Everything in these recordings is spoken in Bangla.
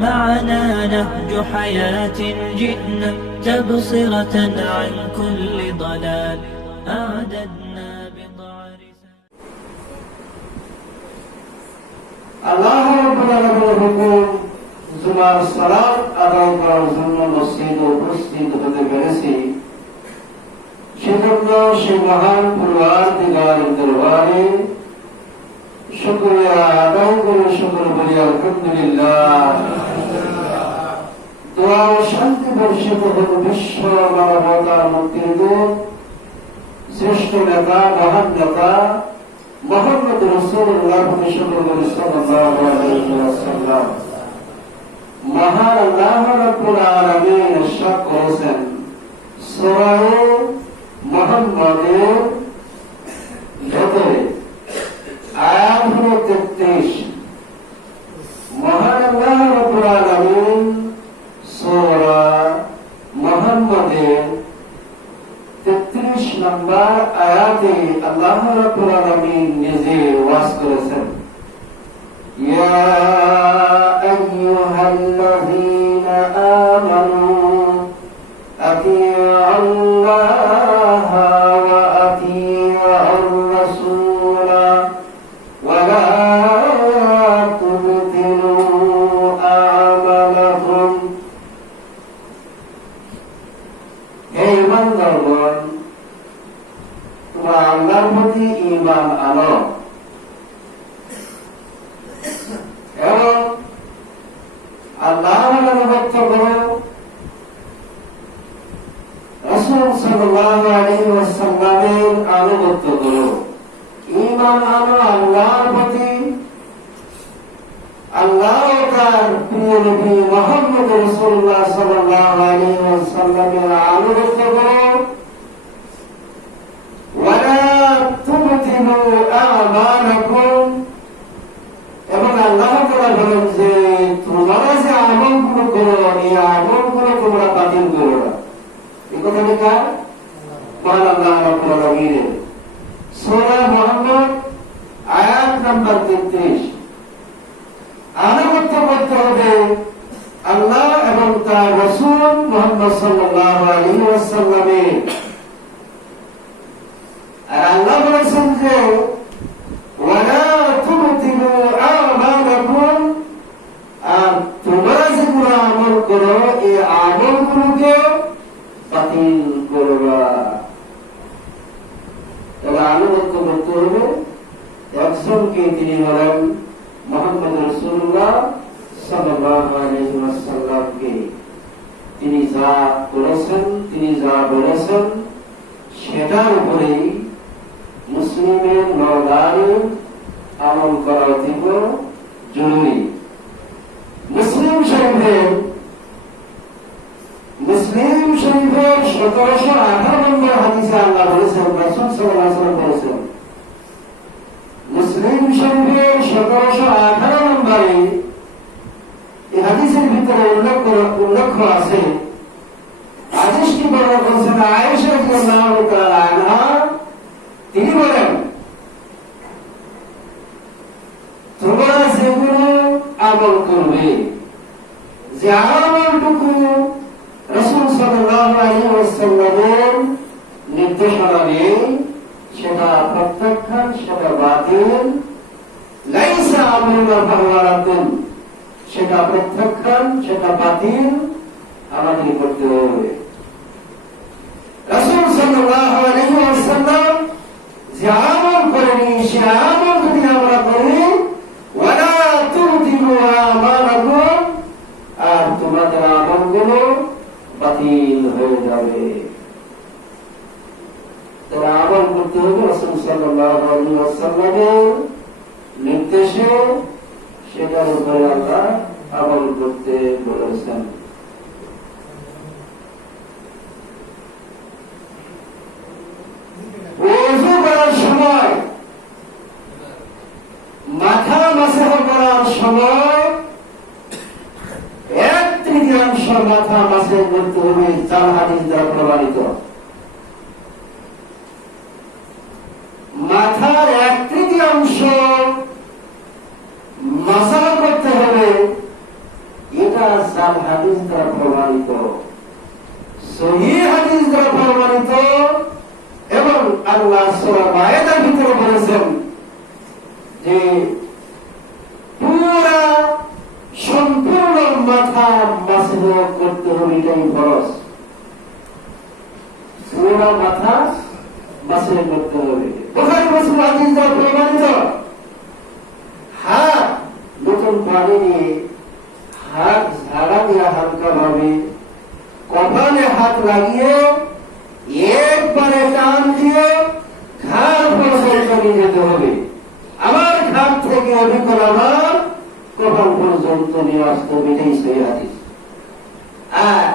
معنا نهج حياة جئنا تبصرة عن كل ضلال أعددنا بضع আল্লাহ রাব্বুল আলামিনের হুকুম জুমার সালাত আদায় করার জন্য মসজিদে উপস্থিত হতে পেরেছি, সেজন্য সেই মহান পরওয়ারদিগারের দরবারে শুকরিয়া আদায় করে শুকর বলি আলহামদুলিল্লাহ। দোয়া ও শান্তি বর্ষিত হোক বিশ্ব মানবতার মুক্তির দূত শ্রেষ্ঠ নেতা মহান নেতা মুহাম্মদ রাসূলুল্লাহ সাল্লাল্লাহু আলাইহি ওয়াসাল্লাম। মহান আল্লাহ রাব্বুল আলামিন ইরশাদ করেছেন সূরা মুহাম্মাদের ভেতরে আয়াত হলো 33। মহান আল্লাহ রাব্বুল আলামিন সূরা মুহাম্মাদের 33 নম্বর আয়াতে আল্লাহ রাব্বুল আলামিন নিজে ওয়াজ করেছেন, ইয়া আইয়ুহাল্লাযীনা আমানু আতিউল্লাহ ওয়া আতিউর রাসূল ওয়া লা তুবতিলু আমালাকুম। হে ইমানদারগণ, তোমরা আল্লাহর প্রতি ঈমান আনো এবং আল্লাহর আনুগত্য করো, রাসূল সাল্লাল্লাহু আলাইহি ওয়াসাল্লামের আনুগত্য করো। ঈমান আনো আল্লাহর প্রতি, আল্লাহ ও তার প্রিয় নবী মুহাম্মদ রাসূলুল্লাহ সাল্লাল্লাহু আলাইহি ওয়াসাল্লামের আনুগত্য করো। ওয়ালা তুবতিলু আমালাকুম, এবং আল্লাহ তাআলা বলেন যে তোমরা যে আমলগুলো করো এই আমলগুলো তোমরা বাতিল করো না। এই কথাটা কার? মহান আল্লাহ রাব্বুল আলামিনের। সূরা মুহাম্মদ আয়াত নাম্বার 33। আনুগত্য করতে হবে আল্লাহ এবং তার রাসূল মুহাম্মদ সাল্লাল্লাহু আলাইহি ওয়াসাল্লামের। আর আল্লাহ বলেছেন যে ওয়ালা তুবতিলু আমালাকুম, আর তোমরা যেগুলো আমল করো এই আমলগুলোকে বাতিল করো না। তবে আনুগত্য করতে হবে একজনকে, তিনি হলেন মুহাম্মদ রাসূলুল্লাহ সাল্লাল্লাহু আলাইহি ওয়াসাল্লামকে। তিনি যা করেছেন, তিনি যা বলেছেন সেটার উপরেই মুসলিমের নরনারী আমল করা অতি জরুরি। মুসলিম শরীফের 1718 নম্বর হাদিসে আল্লাহ বলেছেন, রাসূল সাল্লাল্লাহু আলাইহি ওয়াসাল্লাম বলেছেন, মুসলিম শরীফের 1718 নম্বরে এই হাদিসের ভিতরে উল্লেখ আছে, হাদিসটি বর্ণনা করেছেন আয়েশা রাদিয়াল্লাহু তাআলা আনহা। তিনি বলেন, তোমরা যেগুলো আমল করবে, যে আমলটুকু রাসূল সাল্লাল্লাহু আলাইহি ওয়াসাল্লামের নির্দেশনা নেই, সেটা প্রত্যাখ্যান, সেটা বাতিল। লাইসা আমরুনা ফাহুয়া রাদ্দুন, সেটা প্রত্যাখ্যান, সেটা বাতিল আমাদের করতে হবে। রাসূল সাল্লাল্লাহু আলাইহি ওয়াসাল্লাম যে আমল করেনি সে আমল যদি আমরা করি, ওয়ালা তুবতিলু আমালাকুম, আর তোমাদের আমলগুলো বাতিল হয়ে যাবে। তারা আমল করতে হবে রাসূল সাল্লাল্লাহু আলাইহি ওয়াসাল্লামের নির্দেশে, সেটার উপরে আল্লাহ আমল করতে বলেছেন। ওযু করার সময়, মাথা মাসাহ করার সময় 1/3 মাথা মাসাহ করতে হবে, যার হাদিস দ্বারা প্রমাণিত। মাথার 1/3 মাসাহ করতে হবে, এটা জাল হাদিস দ্বারা প্রমাণিত, সহিহ হাদিস দ্বারা প্রমাণিত। এবং আল্লাহ সূরা মায়েদার ভিতরে বলেছেন যে পুরা সম্পূর্ণ মাথা মাসহ করতে হবে, এটাই ফরজ। পুরা মাথা মাসহ করতে হবে। বুখারী মুসলিম হাদিস দ্বারা প্রমাণিত। হাত নতুন পানি নিয়ে হাত ঝাড়া দিয়ে হালকা ভাবে কপালে হাত লাগিয়ে একবারে টান দিয়ে ঘাড় পর্যন্ত নিয়ে যেতে হবে। আমার ঘাট থেকে অবিকল আমার কপাল পর্যন্ত নিয়ে আসতে হবে, এটাই সহিহ হাদিস। আর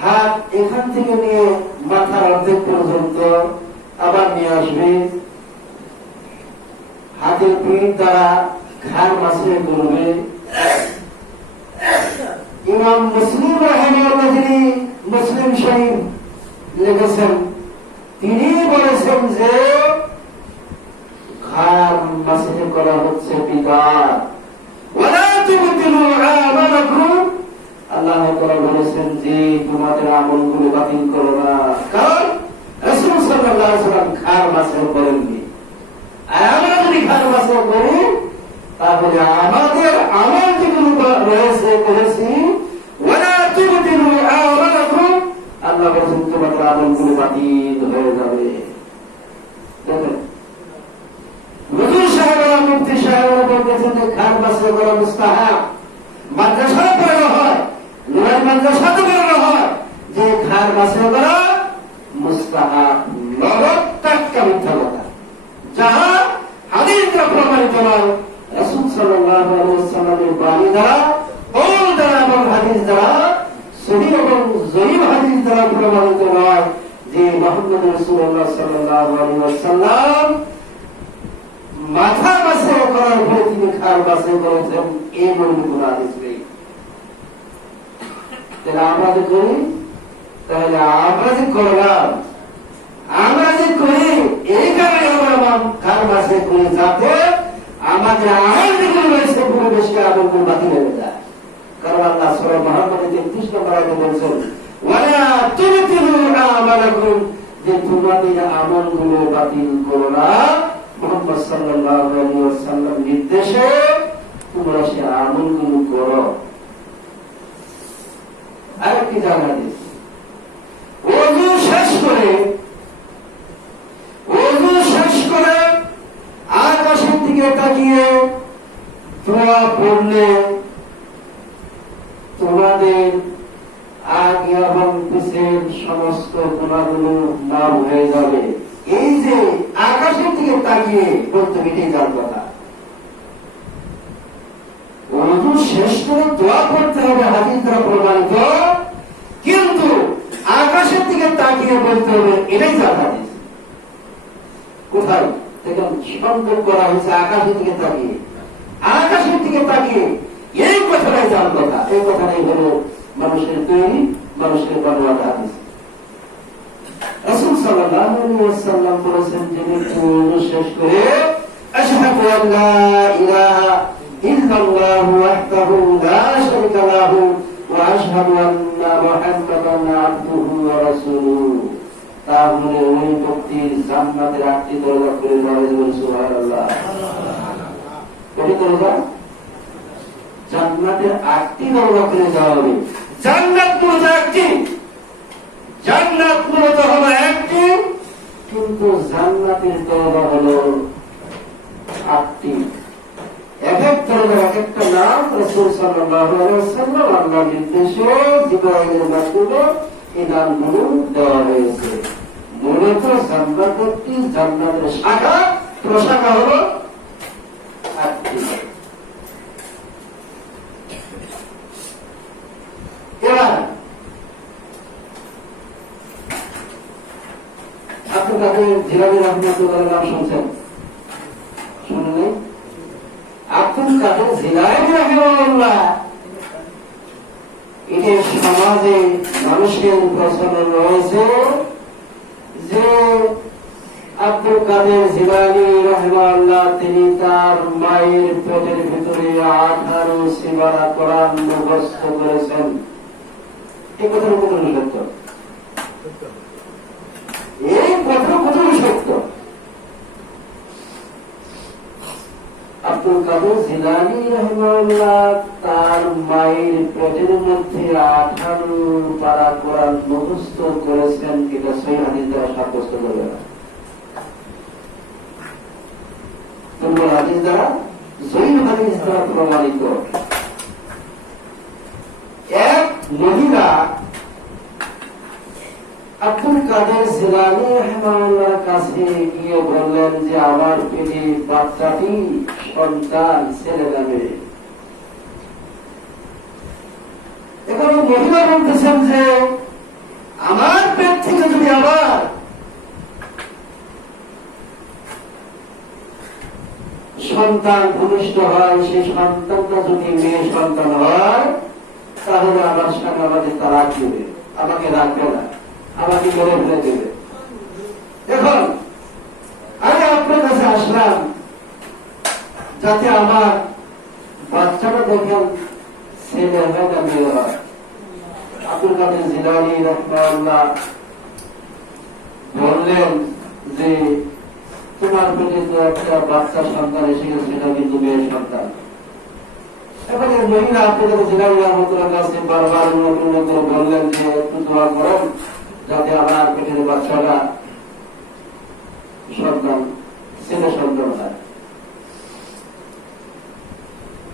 হাত এখান থেকে নিয়ে মাথার অর্ধেক পর্যন্ত আবার নিয়ে আসবে। হাতের পিঠ দ্বারা ঘাড় মাসে করবে। ইমাম মুসলিম রাহিমাহুল্লাহ, যিনি মুসলিম শরীফ লিখেছেন, তিনি বলেছেন যে ঘাড় মাসে করা হচ্ছে বিদআত। ওয়ালা তুবতিলু আমালাকুম, আল্লাহ তাআলা বলেছেন যে তোমাদের আমলগুলো বাতিল করো না, কারণ রাসূল সাল্লাল্লাহু আলাইহি ওয়াসাল্লাম ঘাড় মাসে করেননি। আমরা যদি ঘাড় মাসে করি তাহলে আমাদের আমল যেগুলো রয়েছে করেছি, ওয়ালা তুবতিলু আমালাকুম, আল্লাহ বলেছেন তোমাদের আমলগুলো বাতিল হয়ে যাবে। দেখেন হুজুর সাহেবরা, মুফতি সাহেবরা বলতেছেন যে ঘাড় মাসে করা মুস্তাহাব। মাদ্রাসা পড়ানো হয়, নুরানি মাদ্রাসাতে পড়ানো হয় যে ঘাড় মাসে করা মুস্তাহাব। নরক টাটকা মিথ্যা কথা, যাহা হাদিস দ্বারা প্রমাণিত নয়। রাসূল সাল্লাল্লাহু আলাইহি ওয়াসাল্লামের বাণী দ্বারা, কওল দ্বারা এবং হাদিস দ্বারা, সহিহ এবং যঈফ হাদিস দ্বারা প্রমাণিত নয় যে মুহাম্মদ রাসূলুল্লাহ সাল্লাল্লাহু আলাইহি ওয়াসাল্লাম মাথা মাসে করার পরে তিনি ঘাড় মাসে করেছেন, এই মর্মে কোন হাদিস নেই। তাহলে আমরা যে করি, তাহলে আমরা যে করলাম, আমরা যে করি এই কারণে আমরা ঘাড় মাসে করি, যাতে আমাদের আমল যেগুলো রয়েছে পরিবেশকে আমলগুলো বাতিল হয়ে যায়। কারণ আল্লাহ সূরা মুহাম্মদ 33 নম্বর আয়াতে বলেছেন, ওয়ালা তুবতিলু আমালাকুম, যে তোমাদের আমলগুলো বাতিল করো না। মুহাম্মদ সাল্লাল্লাহু আলাইহি ওয়াসাল্লাম নির্দেশে তোমরা সে আমলগুলো করো। আরেকটি হাদিস, ওযু শেষ করে আকাশের দিকে তাকিয়ে দোয়া পড়লে তোমাদের আগে এবং পিছের সমস্ত গুনাহগুলো মাফ হয়ে যাবে। এই যে আকাশের দিকে তাকিয়ে বলতে, এটাই যার কথা। ওযু শেষ করে দোয়া করতে হবে, হাদিস দ্বারা প্রমাণিত, কিন্তু আকাশের দিকে তাকিয়ে বলতে হবে, এটাই যার হাদিস। কোথায় দেখুন সন্দেহ করা হয়েছে আকাশের দিকে তাকিয়ে, আকাশের দিকে তাকিয়ে, এই কথাটাই যার কথা। এই কথাটাই হলো মানুষের তৈরি, মানুষের বানোয়াট হাদিস। রাসূল সাল্লাল্লাহু আলাইহি ওয়াসাল্লাম বলেছেন যে ওযু শেষ করে আশহাদু আল্লা ইলাহা ইল্লাল্লাহু ওয়াহদাহু লা শারীকা লাহু ওয়া আশহাদু আন্না মুহাম্মাদান আবদুহু ওয়া রাসূলুহু, তাহলে ওই ব্যক্তির জান্নাতের 8টি দরজা খুলে দেওয়া হবে। সুবহানাল্লাহ। কয়টি দরজা? জান্নাতের 8টি দরজা খুলে দেওয়া হবে। জান্নাত মূলত একটি, জান্নাত মূলত হলো একটি, কিন্তু জান্নাতের দরজা হলো 8টি। এক এক দরজার এক একটা নাম রাসূল সাল্লাল্লাহু আলাইহি ওয়াসাল্লাম আল্লাহর নির্দেশে জিবরাইলের মাধ্যমে এই নামগুলো দেওয়া হয়েছে। মূলত জান্নাতটি, জান্নাতের শাখা প্রশাখা হলো 8টি। এবার আপনি তাকে জিলানী রাহমাতুল্লাহ নাম শুনছেন? শুনেন? আব্দুল কাদের জিলানী রাহিমাহুল্লাহ, এটি সমাজে মানুষের প্রচলন রয়েছে যে আব্দুল কাদের জিলানী রাহিমাহুল্লাহ তিনি তার মায়ের পেটের ভিতরে 18 সিবারা কোরআন মুখস্থ করেছেন। এই কথার কত সত্য? এই কথার কত সত্য? আব্দুল কাদের জিলানী রাহিমাহুল্লাহ তার মায়ের পেটের মধ্যে 18 পারা কোরআন মুখস্থ করেছেন। এটা সহিহ হাদিস দ্বারা সাব্যস্ত করবে না, হাদিস দ্বারা সহিহ হাদিস দ্বারা প্রমাণিত। এক মহিলা আব্দুল কাদের জিলানী রাহিমাহুল্লাহর কাছে গিয়ে বললেন যে আমার পেটে বাচ্চাটি সন্তান ছেলে না মেয়ে। এখানে মহিলা বলতেছেন যে আমার পেট থেকে যদি আবার সন্তান ভূমিষ্ঠ হয়, সেই সন্তানটা যদি মেয়ে সন্তান হয় তাহলে আমার স্বামী আমাকে তালাক দেবে, আমাকে রাখবে না, আমাকে মেরে ফেলে দেবে। এখন আমি আপনার কাছে আসলাম যাতে আমার বাচ্চাটা দেখেন ছেলে হয় না মেয়ে হয়। আব্দুল কাদের জিলানী রাহিমাহুল্লাহ বললেন যে তোমার পেটে তো একটা বাচ্চা সন্তান এসে গেছে, সেটা কিন্তু মেয়ের সন্তান। এখানে মহিলা আব্দুল কাদের জিলানী রাহিমাহুল্লাহর কাছে বারবার নতুন নতুন বললেন যে একটু দোয়া করেন যাতে আমার পেটের বাচ্চাটা সন্তান ছেলে সন্তান হয়।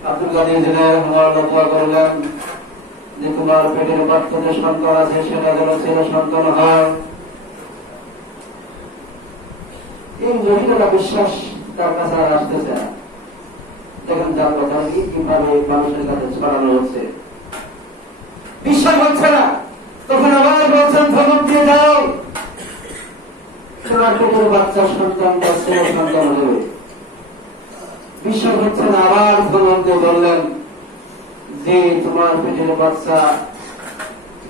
আব্দুল কাদের জিলানী রাহিমাহুল্লাহ দোয়া করলেন যে তোমার পেটের বাচ্চাদের সন্তান আছে সেটা যেন ছেলে সন্তান হয়। এই মহিলারা বিশ্বাস তার কাছে আর আসতেছে না। দেখেন তার কথা কিভাবে মানুষের কাছে ছড়ানো হচ্ছে, বিশ্বাস হচ্ছে না। তখন আবার বলছেন ধমক দিয়ে যাও, তোমার পেটের বাচ্চার সন্তান বা ছেলে সন্তান হবে। বিশ্বাস হচ্ছে না, আবার ধমক দিয়ে বললেন যে তোমার পেটের বাচ্চা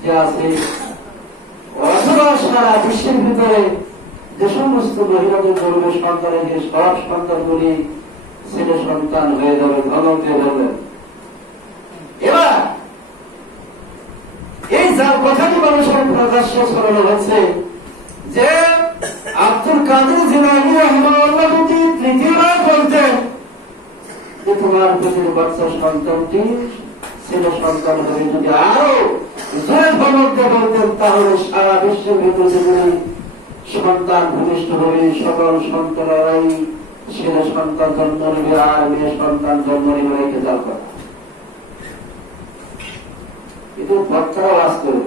যে আছে অথবা সারা বিশ্বের ভিতরে যে সমস্ত মহিলাদের গর্ভে সন্তানের যে সব সন্তানগুলি ছেলে সন্তান হয়ে যাবে। ধমক দিয়ে বললেন। এবার এই যার কথাটি মানুষের প্রকাশ্যে ছড়ানো হচ্ছে যে আব্দুল কাদের জিলানী রাহিমাহুল্লাহ যদি তৃতীয়বার বলতেন যে তোমার পেটের বাচ্চা সন্তানটি ছেলে সন্তান হয়ে যদি আরো জোরে ধমক দিয়ে বলতেন তাহলে সারা বিশ্বের ভিতরে যেগুলি সন্তান ভূমিষ্ঠ হবে সকল সন্তানরাই ছেলে সন্তান জন্ম নেবে আর মেয়ে সন্তান জন্ম নেবে রেখে যাওয়ার কথা। কিন্তু বক্তারা ওয়াজ করে,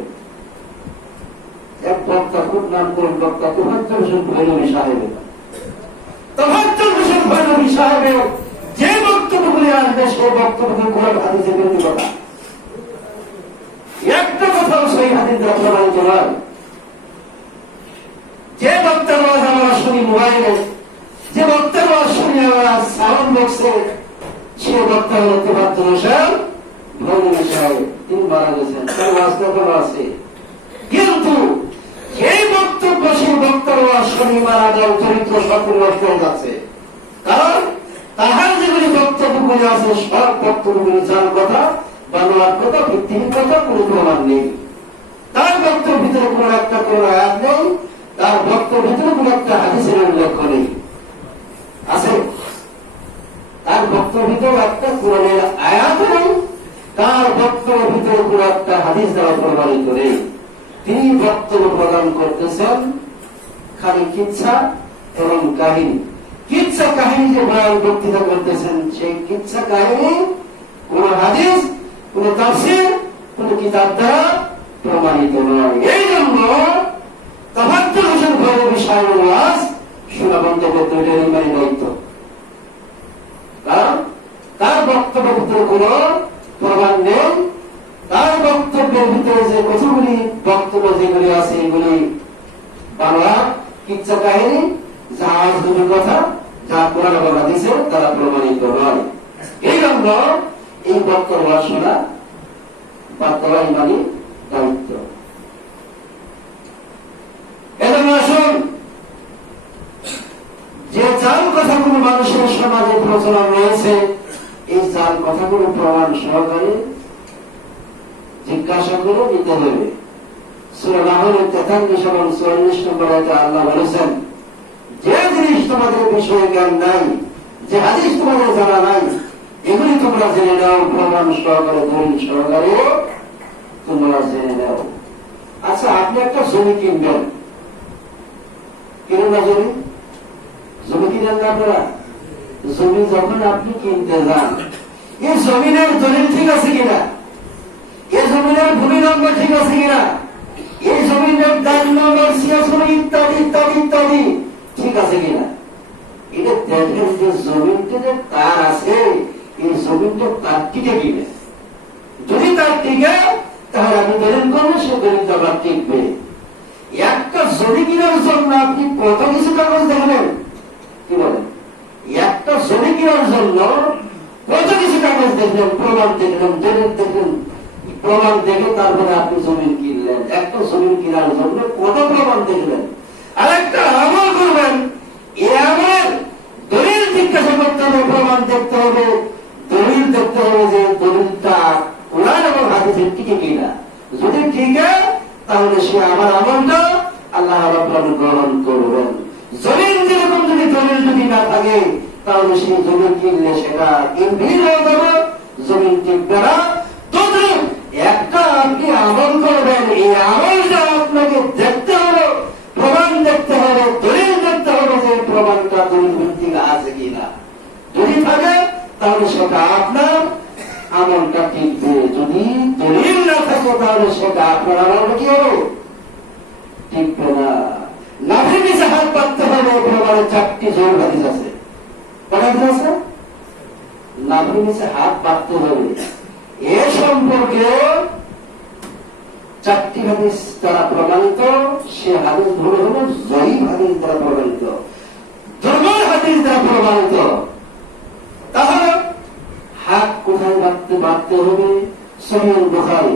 এক বক্তা খুব নাম করেন বক্তা তোফাজ্জল হোসেন ভৈরবী সাহেবের। তোফাজ্জল হোসেন ভৈরবী সাহেবের যে বক্তব্যগুলি আসবে সেই বক্তব্য কোরআন হাদিসের বিরোধী কথা, একটা কথাও সেই হাদিস দ্বারা প্রমাণিত নয়। যে বক্তার আওয়াজ আমরা শুনি মোবাইলে, যে বক্তার আওয়াজ শুনি আমরা সাউন্ড বক্সে, সে বক্তা হল তোফাজ্জল হোসেন ভৈরবী সাহেব। তিনি মারা গেছেন, তার ওয়াজ এখনো আছে। কিন্তু এই বক্তব্য সেই বক্তার আওয়াজ শুনি মারা যাওয়ার চরিত্র সম্পূর্ণ নষ্ট হয়ে যাচ্ছে। কারণ তাহার যেগুলি বক্তব্যগুলি আছে সব বক্তব্যগুলি যার কথা বানোয়ার কথা, ভিত্তিহীন কথা, কোনো প্রমাণ নেই। তার বক্তব্যের ভিতরে কোন একটা কোন আয়াত নেই, তার বক্তব্যের ভিতরে কোন একটা হাদিসের উল্লেখ নেই। আছে তার বক্তব্যের ভিতরে একটা কোরআনের আয়াত নেই, তার বক্তব্যের ভিতরে কোন একটা হাদিস দ্বারা প্রমাণিত নেই। তিনি বক্তব্য প্রদান করতেছেন খালি কিচ্ছা এবং কাহিনী। কিচ্ছা কাহিনী যে বয়ান বক্তৃতা করতেছেন, সেই কিচ্ছা কাহিনী কোন হাদিস, কোন তাফসীর, কোন কিতাব দ্বারা প্রমাণিত নয়। এই জন্য তোফাজ্জল হোসেন ভৈরবী সাহেবের ওয়াজ শোনা বন্ধ করতে এটা ইমানি দায়িত্ব। কারণ তার বক্তব্যের ভিতরে কোন প্রমাণ নেই, তার বক্তব্যের ভিতরে যে কতগুলি বক্তব্য যেগুলি আছে এগুলি বাংলা কিচ্ছা কাহিনী, যা আজগুলির কথা, যা কোরআন এবং হাদিসে তারা প্রমাণিত নয়। এই জন্য এই বক্তব্য শোনা বা তারা ইমানি দায়িত্ব। এজন্য আসুন প্রচলন রয়েছে, এই চার কথাগুলো প্রমাণ সহকারে জিজ্ঞাসা করে নিতে হবে। সূরা নাহলের 43 এবং 44 নম্বর আয়াতে আল্লাহ বলেছেন, যে জিনিস তোমাদের বিষয়ে জ্ঞান নাই, যে হাদিস তোমাদের জানা নাই, এগুলি তোমরা জেনে নাও, প্রমাণ সহকারে, দলিল সহকারে তোমরা জেনে নাও। আচ্ছা, আপনি একটা জমি কিনবেন, কিনুন না জমি? জমি কিনেন না আপনারা? জমি যখন আপনি কিনতে যান, এই জমিনের দলিল ঠিক আছে কিনা, এই জমিনের ভূমি নম্বর ঠিক আছে কিনা, এই জমিনের দান নম্বর, সিয়াসন ইত্যাদি ইত্যাদি ইত্যাদি ঠিক আছে কিনা, এটা দেখেন যে জমিনটা যে তার আছে, এই জমিনটা তার টিকে কিনা। যদি তার টিকে, তাহলে আমি দলিল করবো, সে দলিলটা আবার টিকবে। একটা জমি কেনার জন্য আপনি কত কিছু কাগজ দেখলেন, কি বলেন? একটা জমি কেনার জন্য কত কিছু কাগজ দেখলেন, প্রমাণ দেখলেন, দলিল দেখলেন, প্রমাণ দেখে তারপরে আপনি জমিন কিনলেন। একটা জমিন কেনার জন্য কত প্রমাণ দেখলেন। আর একটা আমল করবেন, এই আমল দলিল জিজ্ঞাসা করতে হবে, প্রমাণ দেখতে হবে, দলিল দেখতে হবে যে দলিলটা কোরআন এবং হাদিসের টিকে কিনা। যদি টিকে, তাহলে সে আমার আমলটা আল্লাহ রাব্বুল আলামিন গ্রহণ করবেন। জমিন যেরকম যদি দলিল যদি না থাকে, তাহলে সেই জমিন কিনলে সেটা ইনভিল হয়ে যাবে, জমিন টিকবে না। তদ্রুপ একটা আপনি আমল করবেন, এই আমলটা আপনাকে দেখতে হবে, প্রমাণ দেখতে হবে, দলিল দেখতে হবে যে প্রমাণটা দলিল ভিত্তিক আছে কিনা। যদি থাকে, তাহলে সেটা আপনার আমলটা টিকবে। যদি দলিল না থাকে, তাহলে সেটা আপনার আমলটা কি হবে? টিকবে না। নাভির নিচে হাত পাততে হবে, প্রমাণের 4টি জোর হাদিস আছে। কটা হাদিস আছে? নাভির নিচে হাত পাততে হবে। এ সম্পর্কে 4টি হাদিস দ্বারা প্রমাণিত। সে হাদিস গুলো হল জয়ীফ হাদিস দ্বারা প্রমাণিত, দুর্বল হাদিস দ্বারা প্রমাণিত। তাহলে হাত কোথায় বাঁধতে হবে? সহিহ বুখারী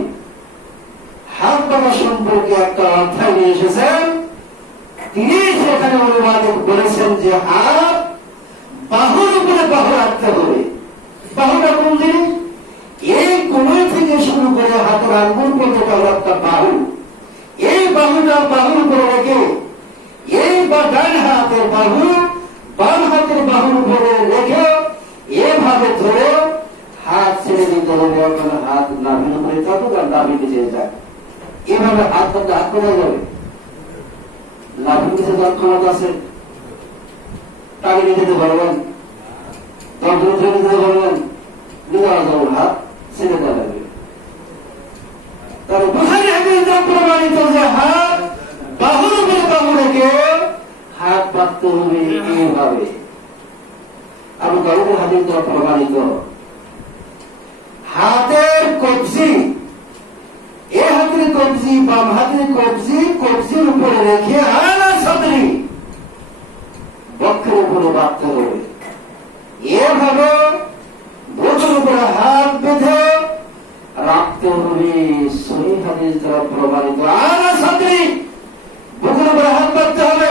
হাত বাঁধা সম্পর্কে একটা অধ্যায় নিয়ে এসেছেন। তিনি সেখানে অনুবাদ বলেছেন যে হাত বাহুর উপরে বাহু রাখতে হবে। বাহুটা কোন জিনিস? এই কোমর থেকে শুরু করে হাতের আঙ্গুল পর্যন্ত একটা বাহু, এই বাহুটা বাহুর উপরে রেখে, এই বা ডান হাতের বাহু বাম হাতের বাহুর উপরে রেখে এভাবে ধরে হাত ছেড়ে দিতে হবে। এখন হাত নাভির উপরে থাকুক আর নাভির নিচে যাক। এভাবে হাত করতে হাত কোথায় যাবে? নাভির নিচে যার ক্ষমতা আছে, টাকে নিয়ে যেতে পারবেন, তন্ত্র ধরে নিতে পারবেন, নিতে যাবেন, হাত ছেড়ে দেওয়া লাগবে। তাহলে বুখারী হাদিসে প্রমাণিত যে হাত বাহুর উপরে বাহু রেখে হাত বাঁধতে হবে এইভাবে। আবু দাউদের হাদিস দ্বারা প্রমাণিত হাতের কবজি, এ হাতের কবজি বাম হাতের কবজি কবজির উপরে রেখে আলা সাদরি বক্ষের উপরে বাঁধতে হবে। এভাবে বুকের উপরে হাত বেঁধে রাখতে হবে। সহিহ হাদিস দ্বারা প্রমাণিত আলা সাদরি, বুকের উপরে হাত বাঁধতে হবে,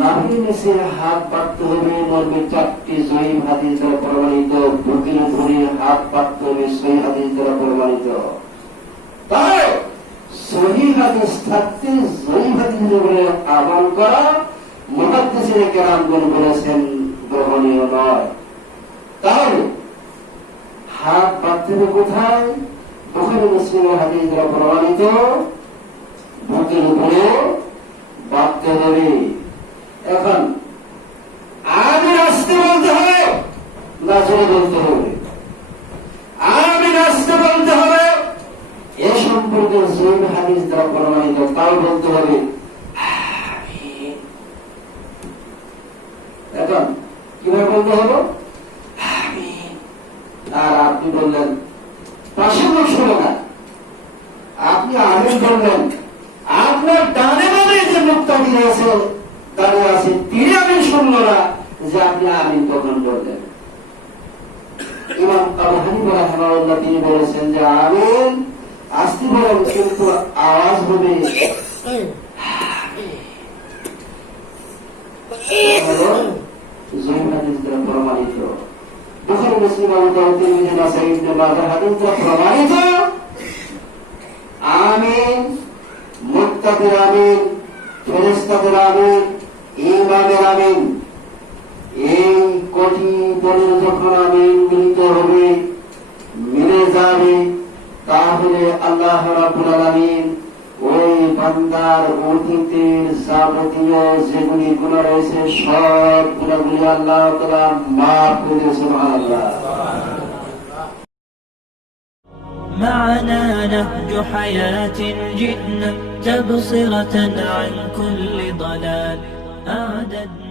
নাভির নিচে হাত বাঁধতে হবে। মর্মে 4টি সহিহ হাদিস দ্বারা প্রমাণিত। বুকের উপরে হাত বাঁধতে হবে, সহিহ হাদিস দ্বারা প্রমাণিত। তাই সহিহ হাদিস থাকতে সহিহ হাদিসের উপরে আমল করা মুহাদ্দিসিনে কেরামগণ বলেছেন গ্রহণীয় নয়। তাহলে হাত বাঁধতে হবে কোথায়? বুখারী মুসলিমের হাদিস দ্বারা প্রমাণিত বুকের উপরে বাঁধতে হবে। এখন আমিন আসতে বলতে হবে না জোরে বলতে হবে? আমিন আসতে বলতে হবে। এ সম্পর্কে সহিহ হাদিস দ্বারা প্রমাণিত, তাও বলতে হবে আমিন। এখন কিভাবে বলতে হবে? আমিন। আর আপনি বললেন, পাশের লোক শুনে না, আপনি আমিন বললেন, আপনার ডানে বামে যে লোকটা দিয়েছে দাঁড়িয়ে আছে, তিনি আমিন শুনল না যে আপনি আমিন তখন বললেন। ইমাম আবু হানিফা রাহিমাহুল্লাহ তিনি বলেছেন যে আমিন আসতে বলেন, কিন্তু আওয়াজ হবে জহির হাদিস দ্বারা প্রমাণিত, বুখারী মুসলিম আবু দাউদ তিরমিজি নাসাঈ ইবনে মাজাহ হাদিস দ্বারা প্রমাণিত। আমিন, মুত্তাকির আমিন, ফেরেশতাদের আমিন, ইমামের আমিন, এই কোটি দলের যখন আমিন মিলিত হবে, মিলে যাবে, তাহলে আল্লাহ রাব্বুল আলামিন ওই বান্দার অতীতের যাবতীয় যেগুলি গুনাহ রয়েছে সব গুনাহগুলি আল্লাহ তাআলা মাফ করে দেন। সুবহানাল্লাহ। معنا نهج حياة جئنا تبصرة عن كل ضلال أعددنا